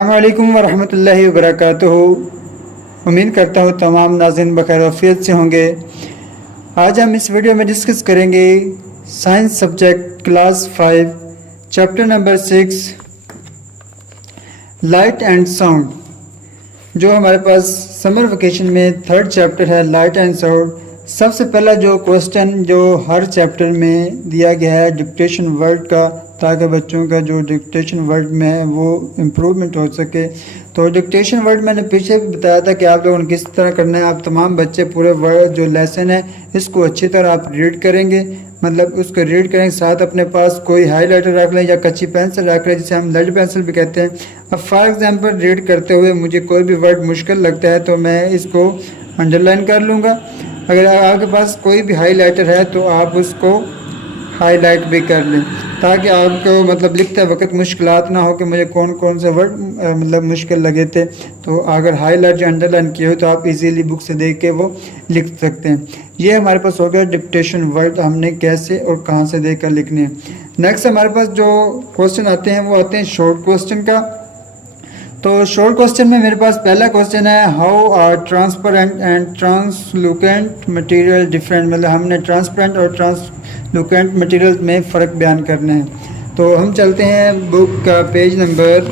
अस्सलामुअलैकुम वरहमतुल्लाहि वबरकातुहू। उम्मीद करता हूँ तमाम नाज़रीन बखैर आफियत से होंगे। आज हम इस वीडियो में डिस्कस करेंगे science subject class 5 chapter number 6 light and sound, जो हमारे पास समर वेकेशन में थर्ड चैप्टर है लाइट एंड साउंड। सबसे पहला जो क्वेश्चन जो हर चैप्टर में दिया गया है डिक्टेशन वर्ड का, ताकि बच्चों का जो डिक्टेशन वर्ड में है वो इम्प्रूवमेंट हो सके। तो डिक्टेशन वर्ड मैंने पीछे भी बताया था कि आप लोगों ने किस तरह करना है। आप तमाम बच्चे पूरे वर्ड जो लेसन है इसको अच्छी तरह आप रीड करेंगे, मतलब उसको रीड करेंगे, साथ अपने पास कोई हाईलाइटर रख लें या कच्ची पेंसिल रख लें जिसे हम लेड पेंसिल भी कहते हैं। अब फॉर एग्जांपल रीड करते हुए मुझे कोई भी वर्ड मुश्किल लगता है तो मैं इसको अंडरलाइन कर लूँगा। अगर आपके पास कोई भी हाईलाइटर है तो आप उसको हाईलाइट भी कर लें, ताकि आपको मतलब लिखते वक्त मुश्किलात ना हो कि मुझे कौन कौन से वर्ड मतलब मुश्किल लगे थे। तो अगर हाईलाइट या अंडरलाइन किए हो तो आप इजीली बुक से देख के वो लिख सकते हैं। ये हमारे पास हो गया डिक्टेशन वर्ड, हमने कैसे और कहाँ से देख कर लिखने हैं। नेक्स्ट हमारे पास जो क्वेश्चन आते हैं वो आते हैं शॉर्ट क्वेश्चन का। तो शॉर्ट क्वेश्चन में मेरे पास पहला क्वेश्चन है how are transparent and translucent material different, मतलब हमने ट्रांसपेरेंट और ट्रांसलूकेंट मटेरियल में फ़र्क बयान करने हैं। तो हम चलते हैं बुक का पेज नंबर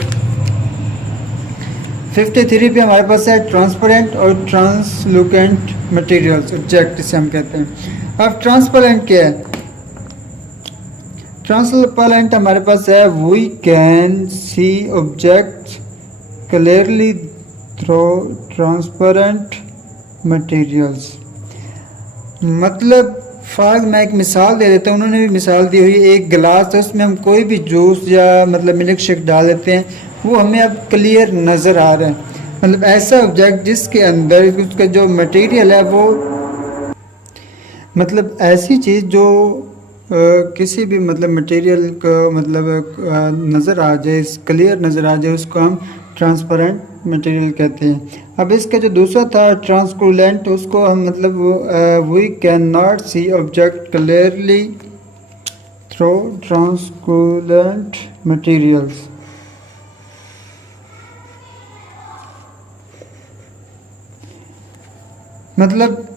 53 पे हमारे पास है ट्रांसपेरेंट और ट्रांसलूकेंट मटेरियल्स ऑब्जेक्ट जिसे हम कहते हैं। अब ट्रांसपेरेंट क्या है? ट्रांसपेरेंट हमारे पास है we can see object clearly through transparent materials। मतलब फाग मैं एक मिसाल दे देता हूँ, उन्होंने भी मिसाल दी हुई है। एक गिलास है, उसमें हम कोई भी जूस या मतलब मिल्क शेक डाल देते हैं, वो हमें अब क्लियर नज़र आ रहा है। मतलब ऐसा ऑब्जेक्ट जिसके अंदर उसका जो मटेरियल है वो मतलब ऐसी चीज़ जो किसी भी मतलब मटेरियल का मतलब नज़र आ जाए, क्लियर नज़र आ जाए, उसको हम ट्रांसपेरेंट मटेरियल कहते हैं। अब इसका जो दूसरा था ट्रांसकुलेंट, उसको हम मतलब we can not see object clearly through translucent materials. मतलब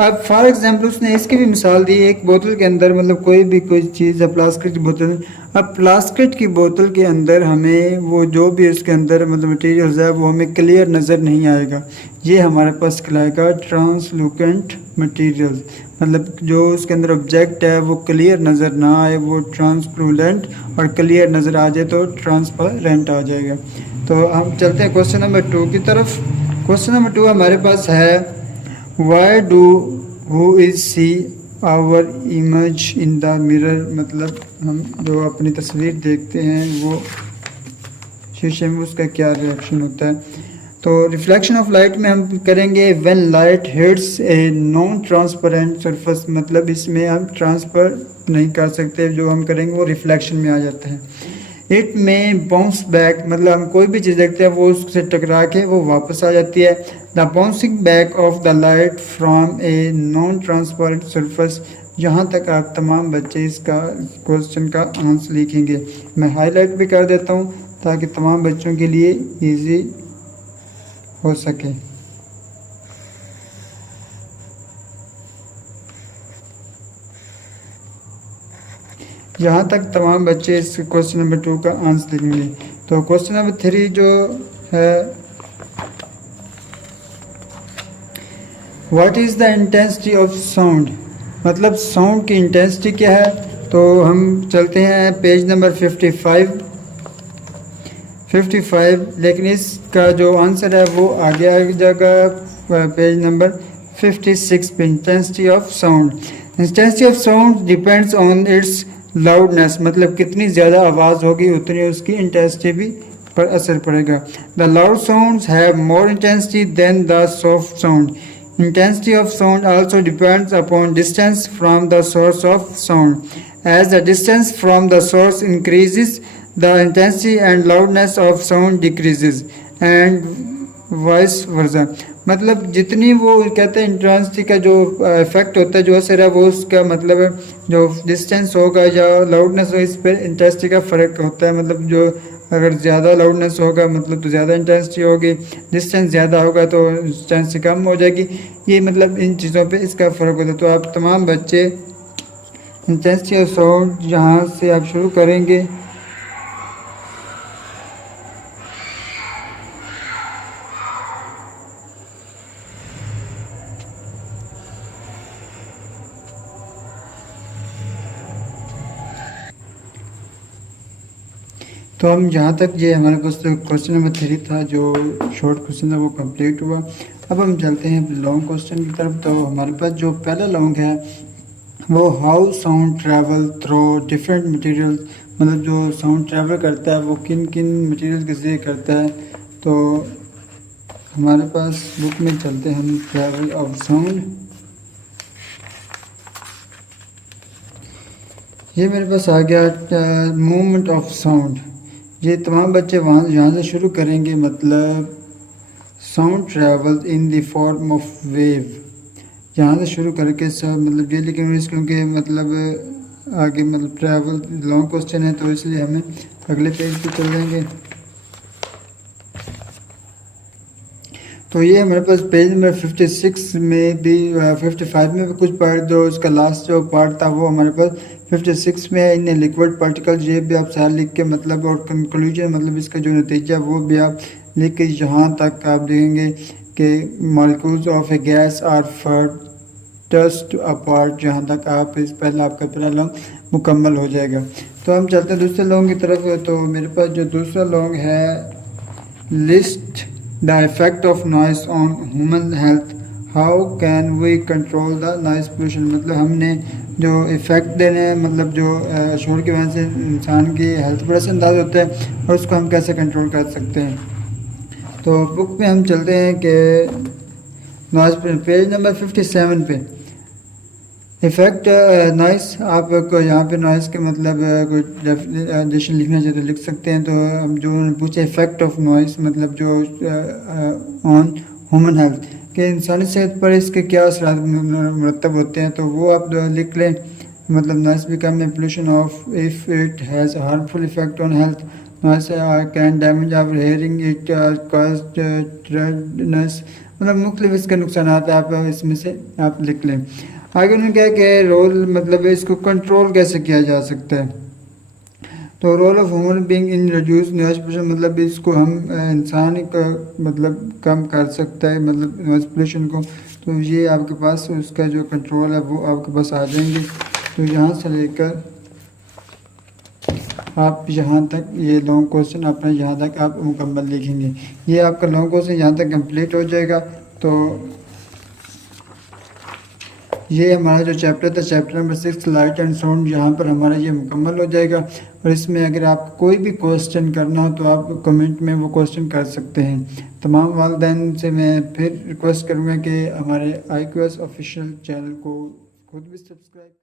अब फॉर एग्जांपल उसने इसकी भी मिसाल दी, एक बोतल के अंदर मतलब कोई चीज़ है, प्लास्टिक की बोतल। अब प्लास्टिक की बोतल के अंदर हमें वो जो भी उसके अंदर मतलब मटेरियल्स है वो हमें क्लियर नज़र नहीं आएगा। ये हमारे पास कहलाएगा ट्रांसलूकेंट मटेरियल्स। मतलब जो उसके अंदर ऑब्जेक्ट है वो क्लियर नज़र ना आए वो ट्रांसपेरेंट, और क्लियर नज़र आ जाए तो ट्रांसपेरेंट आ जाएगा। तो हम चलते हैं क्वेश्चन नंबर 2 की तरफ। क्वेश्चन नंबर 2 हमारे पास है why do who is see our image in the mirror. मतलब हम जो अपनी तस्वीर देखते हैं वो शीशे में, उसका क्या रिएक्शन होता है। तो रिफ्लेक्शन ऑफ लाइट में हम करेंगे when light hits a non transparent surface. मतलब इसमें हम ट्रांसफर नहीं कर सकते, जो हम करेंगे वो रिफ्लेक्शन में आ जाता है। इट में बाउंस बैक, मतलब हम कोई भी चीज़ देखते हैं वो उससे टकरा के वो वापस आ जाती है। The bouncing back of the light from a non transparent surface. यहाँ तक आप तमाम बच्चे इसका क्वेश्चन का आंसर लिखेंगे। मैं हाईलाइट भी कर देता हूँ ताकि तमाम बच्चों के लिए इजी हो सके। यहाँ तक तमाम बच्चे इस क्वेश्चन नंबर 2 का आंसर लिखेंगे। तो क्वेश्चन नंबर 3 जो है what is the intensity of sound, मतलब साउंड की इंटेंसिटी क्या है। तो हम चलते हैं पेज नंबर 55, लेकिन इसका जो आंसर है वो आगे आ जाएगा पेज नंबर 56 पे। Intensity of sound, intensity of sound depends on it's loudness. मतलब कितनी ज़्यादा आवाज़ होगी उतनी उसकी इंटेंसिटी भी पर असर पड़ेगा। The loud sounds have more intensity than the soft sound. Intensity of sound also depends upon distance from the source of sound. As the distance from the source increases, the intensity and loudness of sound decreases, and vice versa। मतलब जितनी वो कहते हैं intensity का जो effect होता है, जो असर है, वो उसका मतलब जो डिस्टेंस होगा या लाउडनेस हो, इस पर इंटेंसिटी का फ़र्क होता है। मतलब जो अगर ज़्यादा लाउडनेस होगा मतलब तो ज़्यादा इंटेंसिटी होगी, डिस्टेंस ज़्यादा होगा तो इंटेंसिटी कम हो जाएगी। ये मतलब इन चीज़ों पे इसका फ़र्क होता है। तो आप तमाम बच्चे इंटेंसिटी ऑफ साउंड जहाँ से आप शुरू करेंगे तो हम जहाँ तक ये हमारे पास क्वेश्चन नंबर 3 था, जो शॉर्ट क्वेश्चन था वो कंप्लीट हुआ। अब हम चलते हैं लॉन्ग क्वेश्चन की तरफ। तो हमारे पास जो पहला लॉन्ग है वो how sound travel through different materials, मतलब जो साउंड ट्रैवल करता है वो किन किन मटेरियल के जरिए करता है। तो हमारे पास बुक में चलते हैं हम, ट्रैवल ऑफ साउंड। ये मेरे पास आ गया मूवमेंट ऑफ साउंड। ये तमाम बच्चे वहाँ यहाँ से शुरू करेंगे, मतलब sound travel in the form of wave, यहाँ से शुरू करके सब मतलब ये लिखेंगे क्योंकि मतलब आगे मतलब ट्रैवल लॉन्ग क्वेश्चन है तो इसलिए हमें अगले पेज पे चल जाएंगे। तो ये हमारे पास पेज नंबर 56 में भी 55 में भी कुछ पार्ट, जो उसका लास्ट जो पार्ट था वो हमारे पास 56 में है। इन लिक्विड पार्टिकल, ये भी आप सारे लिख के मतलब, और कंक्लूजन मतलब इसका जो नतीजा वो भी आप लिख के यहाँ तक आप देखेंगे कि molecules of a gas are first apart, जहाँ तक आप इस पहला आपका पहला लॉन्ग मुकम्मल हो जाएगा। तो हम चलते हैं दूसरे लॉन्ग की तरफ। तो मेरे पास जो दूसरा लॉन्ग है, list the effect of noise on human health, how can we control the noise pollution, मतलब हमने जो इफ़ेक्ट देने हैं, मतलब जो शोर की वजह से इंसान की हेल्थ पर असरअंदाज होता है और उसको हम कैसे कंट्रोल कर सकते हैं। तो बुक में हम चलते हैं कि नॉइस पेज नंबर 57 पे इफ़ेक्ट नॉइस, आपको यहाँ पे नॉइस के मतलब कोई डेफिनेशन लिखना चाहिए तो लिख सकते हैं। तो हम जो उन्होंने पूछा इफ़ेक्ट ऑफ नॉइस, मतलब जो ऑन ह्यूमन हेल्थ, कि इंसानी सेहत पर इसके क्या असर मुरतब होते हैं, तो वो आप लिख लें। मतलब noise become a pollution of if it has harmful effect on health, noise can damage our hearing, it cause tiredness, मतलब मुख्तलिफ इसके नुकसान आप इसमें से आप लिख लें। आगे उन्होंने क्या कि रोल, मतलब इसको कंट्रोल कैसे किया जा सकता है। तो role of human being in reduce noise pollution, मतलब इसको हम इंसान का मतलब कम कर सकता है, मतलब नॉइस पोल्यूशन को। तो ये आपके पास उसका जो कंट्रोल है वो आपके पास आ जाएंगे। तो यहाँ से लेकर आप यहाँ तक ये लॉन्ग क्वेश्चन अपना यहाँ तक आप मुकम्मल लिखेंगे। ये आपका लॉन्ग क्वेश्चन यहाँ तक कंप्लीट हो जाएगा। तो ये हमारा जो चैप्टर था, chapter number 6 light and sound, यहाँ पर हमारा ये मुकम्मल हो जाएगा। और इसमें अगर आप कोई भी क्वेश्चन करना हो तो आप कमेंट में वो क्वेश्चन कर सकते हैं। तमाम वालिदैन से मैं फिर रिक्वेस्ट करूँगा कि हमारे IQS ऑफिशियल चैनल को खुद भी सब्सक्राइब